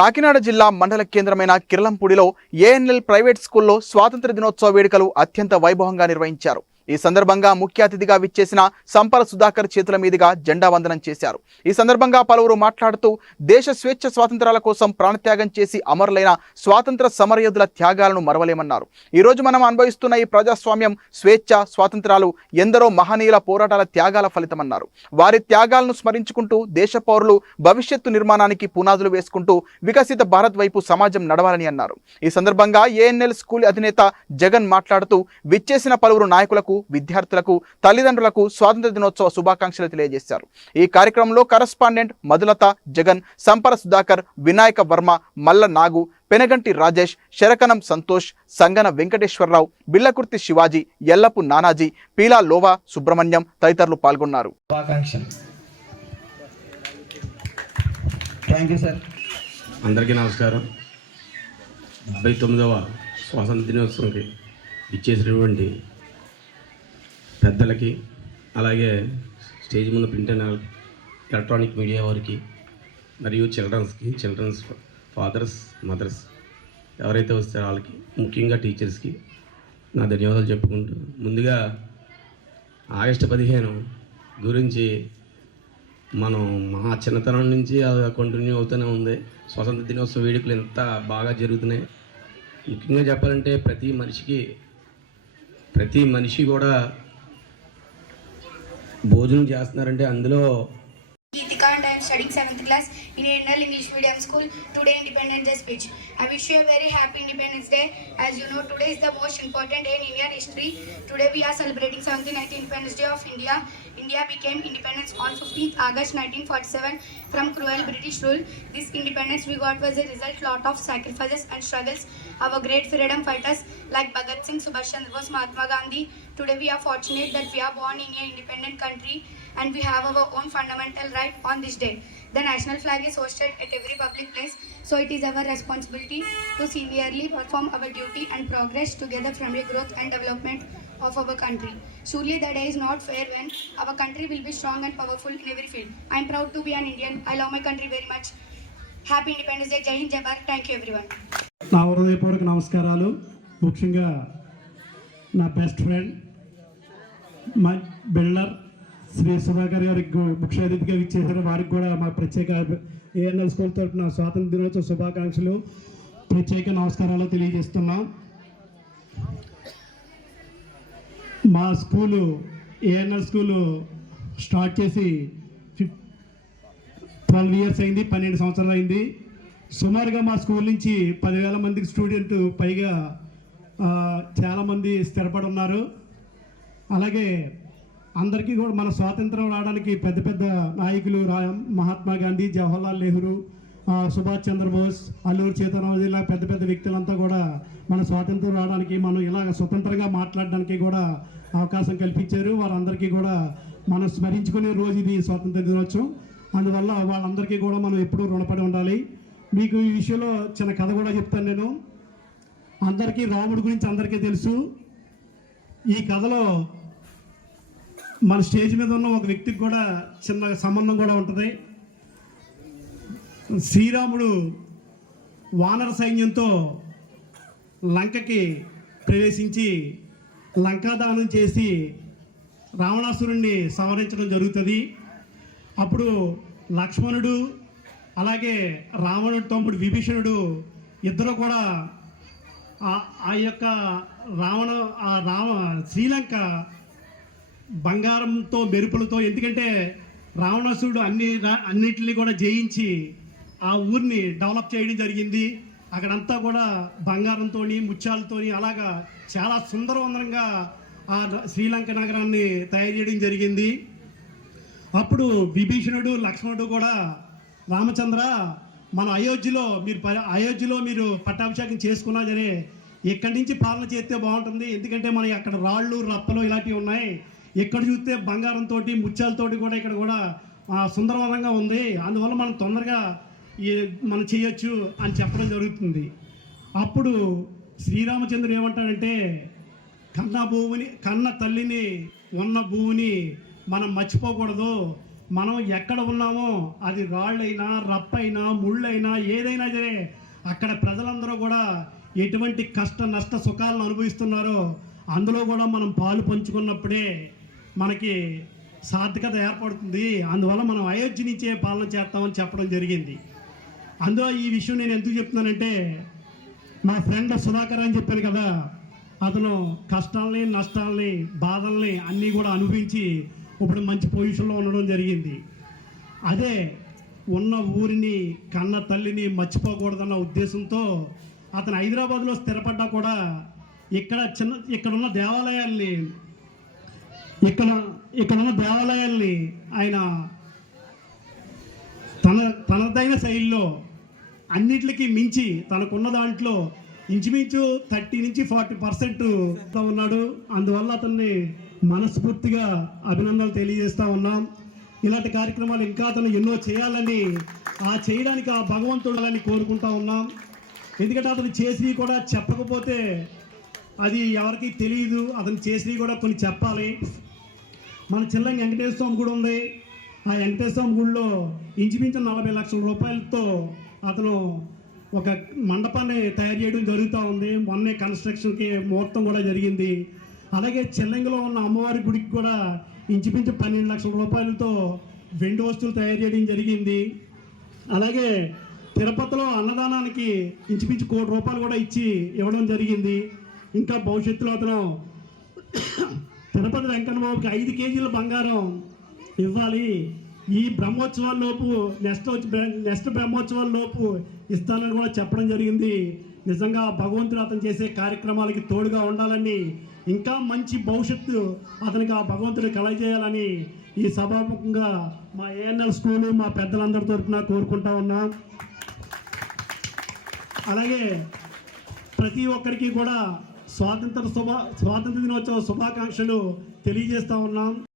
కాకినాడ జిల్లా మండల కేంద్రమైన కిర్లంపూడిలో ఏఎన్ఎల్ ప్రైవేట్ స్కూల్లో స్వాతంత్ర దినోత్సవ వేడుకలు అత్యంత వైభవంగా నిర్వహించారు. ఈ సందర్భంగా ముఖ్య అతిథిగా విచ్చేసిన సంపల సుధాకర్ చేతుల మీదుగా జెండా వందనం చేశారు. ఈ సందర్భంగా పలువురు మాట్లాడుతూ దేశ స్వేచ్ఛ స్వాతంత్రాల కోసం ప్రాణత్యాగం చేసి అమరులైన స్వాతంత్ర సమరయోధుల త్యాగాలను మరవలేమన్నారు. ఈ రోజు మనం అనుభవిస్తున్న ఈ ప్రజాస్వామ్యం స్వేచ్ఛ స్వాతంత్రాలు ఎందరో మహనీయుల పోరాటాల త్యాగాల ఫలితమన్నారు. వారి త్యాగాలను స్మరించుకుంటూ దేశ పౌరులు భవిష్యత్తు నిర్మాణానికి పునాదులు వేసుకుంటూ వికసిత భారత్ వైపు సమాజం నడవాలని అన్నారు. ఈ సందర్భంగా ఏఎన్ఎల్ స్కూల్ అధినేత జగన్ మాట్లాడుతూ విచ్చేసిన పలువురు నాయకులకు విద్యార్థులకు తల్లిదండ్రులకు స్వాతంత్ర దినోత్సవ శుభాకాంక్షలు తెలియజేశారు. ఈ కార్యక్రమంలో కరస్పాండెంట్ మధులత జగన్ సంపర సుధాకర్ వినాయక వర్మ మల్ల నాగు పెనగంటి రాజేష్ శరకనం సంతోష్ సంగన వెంకటేశ్వరరావు బిల్లకుర్తి శివాజీ ఎల్లపు నానాజీ పీలా లోవా సుబ్రహ్మణ్యం తదితరులు పాల్గొన్నారు. అందరికీ నమస్కారం. డెబ్బై తొమ్మిదవ స్వాతంత్ర దినోత్సవంకి ఇచ్చేసినటువంటి పెద్దలకి అలాగే స్టేజ్ ముందు ప్రింట్ అండ్ ఎలక్ట్రానిక్ మీడియా వారికి మరియు చిల్డ్రన్స్కి చిల్డ్రన్స్ ఫాదర్స్ మదర్స్ ఎవరైతే వస్తారో వాళ్ళకి ముఖ్యంగా టీచర్స్కి నా ధన్యవాదాలు చెప్పుకుంటూ ముందుగా ఆగస్టు పదిహేను గురించి మనం మా చిన్నతనం నుంచి అది కంటిన్యూ అవుతూనే ఉంది. స్వతంత్ర దినోత్సవ వేడుకలు ఎంత బాగా జరుగుతున్నాయి. ముఖ్యంగా చెప్పాలంటే ప్రతి మనిషికి ప్రతి మనిషి కూడా భోజనం చేస్తున్నారంటే అందులో studying seventh class English medium school today independent speech. I wish you a very happy Independence Day. As you know, today is the most important day in Indian history. Today we are celebrating 79th Independence Day of India. India became independence on 15th August 1947 from cruel British rule. This independence we got was a result lot of sacrifices and struggles. Our great freedom fighters like Bhagat Singh, Subhash Chandra Bose, Mahatma Gandhi. Today we are fortunate that we are born in an independent country and we have our own fundamental right on this day. The national flag is hosted at every public place, so it is our responsibility to sincerely perform our duty and progress together from the growth and development of our country. Surely the day is not fair when our country will be strong and powerful in every field. I am proud to be an Indian. I love my country very much. Happy Independence Day. Jai Hind, Jai Bharat. Thank you everyone. నా హృదయపూర్వక నమస్కారాలు ముఖ్యంగా నా best friend మా builder Shri Sudhakar గారికి ముఖ్య అతిథిగా ఇచ్చేసారు వారికి కూడా మా ప్రత్యేక ఏఎన్ఎల్ స్కూల్ తరఫున స్వాతంత్ర దినోత్సవ శుభాకాంక్షలు. ప్రత్యేక నమస్కారాలు తెలియజేస్తున్నాం. మా స్కూలు ఏఎన్ఎల్ స్కూలు స్టార్ట్ చేసి ఫిఫ్ ట్వెల్వ్ ఇయర్స్ అయింది పన్నెండు సంవత్సరాలు అయింది. సుమారుగా మా స్కూల్ నుంచి పదివేల మందికి స్టూడెంట్ పైగా చాలామంది స్థిరపడి ఉన్నారు. అలాగే అందరికీ కూడా మన స్వాతంత్రం రావడానికి పెద్ద పెద్ద నాయకులు మహాత్మా గాంధీ జవహర్లాల్ నెహ్రూ సుభాష్ చంద్రబోస్ అల్లూరు సీతారామరాజు ఇలా పెద్ద పెద్ద వ్యక్తులంతా కూడా మన స్వాతంత్రం రావడానికి మనం ఇలాగ స్వతంత్రంగా మాట్లాడడానికి కూడా అవకాశం కల్పించారు. వారందరికీ కూడా మనం స్మరించుకునే రోజు ఇది స్వాతంత్ర దినోత్సవం. అందువల్ల వాళ్ళందరికీ కూడా మనం ఎప్పుడూ రుణపడి ఉండాలి. మీకు ఈ విషయంలో చిన్న కథ కూడా చెప్తాను నేను. అందరికీ రాముడి గురించి అందరికీ తెలుసు. ఈ కథలో మన స్టేజ్ మీద ఉన్న ఒక వ్యక్తికి కూడా చిన్న సంబంధం కూడా ఉంటుంది. శ్రీరాముడు వానర సైన్యంతో లంకకి ప్రవేశించి లంకాదానం చేసి రావణాసురుణ్ణి సంహరించడం జరుగుతుంది. అప్పుడు లక్ష్మణుడు అలాగే రావణుడు తమ్ముడు విభీషణుడు ఇద్దరు కూడా ఆ- ఆ యొక్క రావణ ఆ రావ శ్రీలంక బంగారంతో మెరుపులతో ఎందుకంటే రావణాసుడు అన్ని రా- అన్నిటిని కూడా జయించి ఆ ఊరిని డెవలప్ చేయడం జరిగింది. అక్కడంతా కూడా బంగారంతో ముత్యాలతో అలాగా చాలా సుందరవందరంగా ఆ శ్రీలంక నగరాన్ని తయారు చేయడం జరిగింది. అప్పుడు విభీషణుడు లక్ష్మణుడు కూడా రామచంద్ర మన అయోధ్యలో మీరు ప- అయోధ్యలో మీరు పట్టాభిషేకం చేసుకున్నా సరే ఇక్కడి నుంచి పాలన చేస్తే బాగుంటుంది. ఎందుకంటే మన అక్కడ రాళ్ళు రప్పలు ఇలాంటివి ఉన్నాయి. ఇక్కడ చూస్తే బంగారంతో ముత్యాలతోటి కూడా ఇక్కడ కూడా సుందరవనంగా ఉంది. అందువల్ల మనం తొందరగా మనం చేయొచ్చు అని చెప్పడం జరుగుతుంది. అప్పుడు శ్రీరామచంద్రుడు ఏమంటాడంటే కన్న భూమిని కన్న తల్లిని ఉన్న భూమిని మనం మర్చిపోకూడదు. మనం ఎక్కడ ఉన్నామో అది రాళ్ళైనా రప్పైనా ముళ్ళైనా ఏదైనా సరే అక్కడ ప్రజలందరూ కూడా ఎటువంటి కష్ట నష్ట సుఖాలను అనుభవిస్తున్నారో అందులో కూడా మనం పాలు పంచుకున్నప్పుడే మనకి సార్థకత ఏర్పడుతుంది. అందువల్ల మనం అయోధ్య నుంచే పాలన చేస్తామని చెప్పడం జరిగింది. అందులో ఈ విషయం నేను ఎందుకు చెప్తున్నానంటే మా ఫ్రెండ్ సుధాకర్ అని చెప్పాను కదా అతను కష్టాలని నష్టాలని బాధల్ని అన్నీ కూడా అనుభవించి ఇప్పుడు మంచి పొజిషన్లో ఉండడం జరిగింది. అదే ఉన్న ఊరిని కన్న తల్లిని మర్చిపోకూడదన్న ఉద్దేశంతో అతను హైదరాబాద్లో స్థిరపడ్డా కూడా ఇక్కడ చిన్న ఇక్కడ ఉన్న దేవాలయాల్ని ఇక్కడ ఇక్కడ ఉన్న దేవాలయాల్ని ఆయన తన తనదైన శైలిలో అన్నిటికీ మించి తనకున్న దాంట్లో ఇంచుమించు థర్టీ నుంచి ఫార్టీ పర్సెంట్ ఉన్నాడు. అందువల్ల అతన్ని మనస్ఫూర్తిగా అభినందనలు తెలియజేస్తా ఉన్నాం. ఇలాంటి కార్యక్రమాలు ఇంకా అతను ఎన్నో చేయాలని ఆ చేయడానికి ఆ భగవంతుడాలని కోరుకుంటా ఉన్నాం. ఎందుకంటే అతను చేసినవి కూడా చెప్పకపోతే అది ఎవరికి తెలియదు. అతను చేసినవి కూడా కొన్ని చెప్పాలి. మన చిల్లంగి వెంకటేశ్వర స్వామి గుడి ఉంది. ఆ వెంకటేశ్వర స్వామి గుడిలో ఇంచుమించు నలభై లక్షల రూపాయలతో అతను ఒక మండపాన్ని తయారు చేయడం జరుగుతూ ఉంది. మొన్నే కన్స్ట్రక్షన్కి ముహూర్తం కూడా జరిగింది. అలాగే చెల్లంగిలో ఉన్న అమ్మవారి గుడికి కూడా ఇంచుమించు పన్నెండు లక్షల రూపాయలతో వెండి వస్తువులు తయారు చేయడం జరిగింది. అలాగే తిరుపతిలో అన్నదానానికి ఇంచుమించు కోటి రూపాయలు కూడా ఇచ్చి ఇవ్వడం జరిగింది. ఇంకా భవిష్యత్తులో అతను తిరుపతి వెంకన్న ఐదు కేజీల బంగారం ఇవ్వాలి. ఈ బ్రహ్మోత్సవాల లోపు నెక్స్ట్ వచ్చి నెక్స్ట్ బ్రహ్మోత్సవాల లోపు ఇస్తానని కూడా చెప్పడం జరిగింది. నిజంగా భగవంతుడు అతను చేసే కార్యక్రమాలకి తోడుగా ఉండాలని ఇంకా మంచి భవిష్యత్తు అతనికి ఆ భగవంతుడు కలగజేయాలని ఈ సభాముఖంగా మా ఏఎన్ఎల్ స్కూలు మా పెద్దలందరి తరఫున కోరుకుంటా ఉన్నా. అలాగే ప్రతి ఒక్కరికి కూడా స్వాతంత్ర శుభ స్వాతంత్ర దినోత్సవ శుభాకాంక్షలు తెలియజేస్తా ఉన్నాం.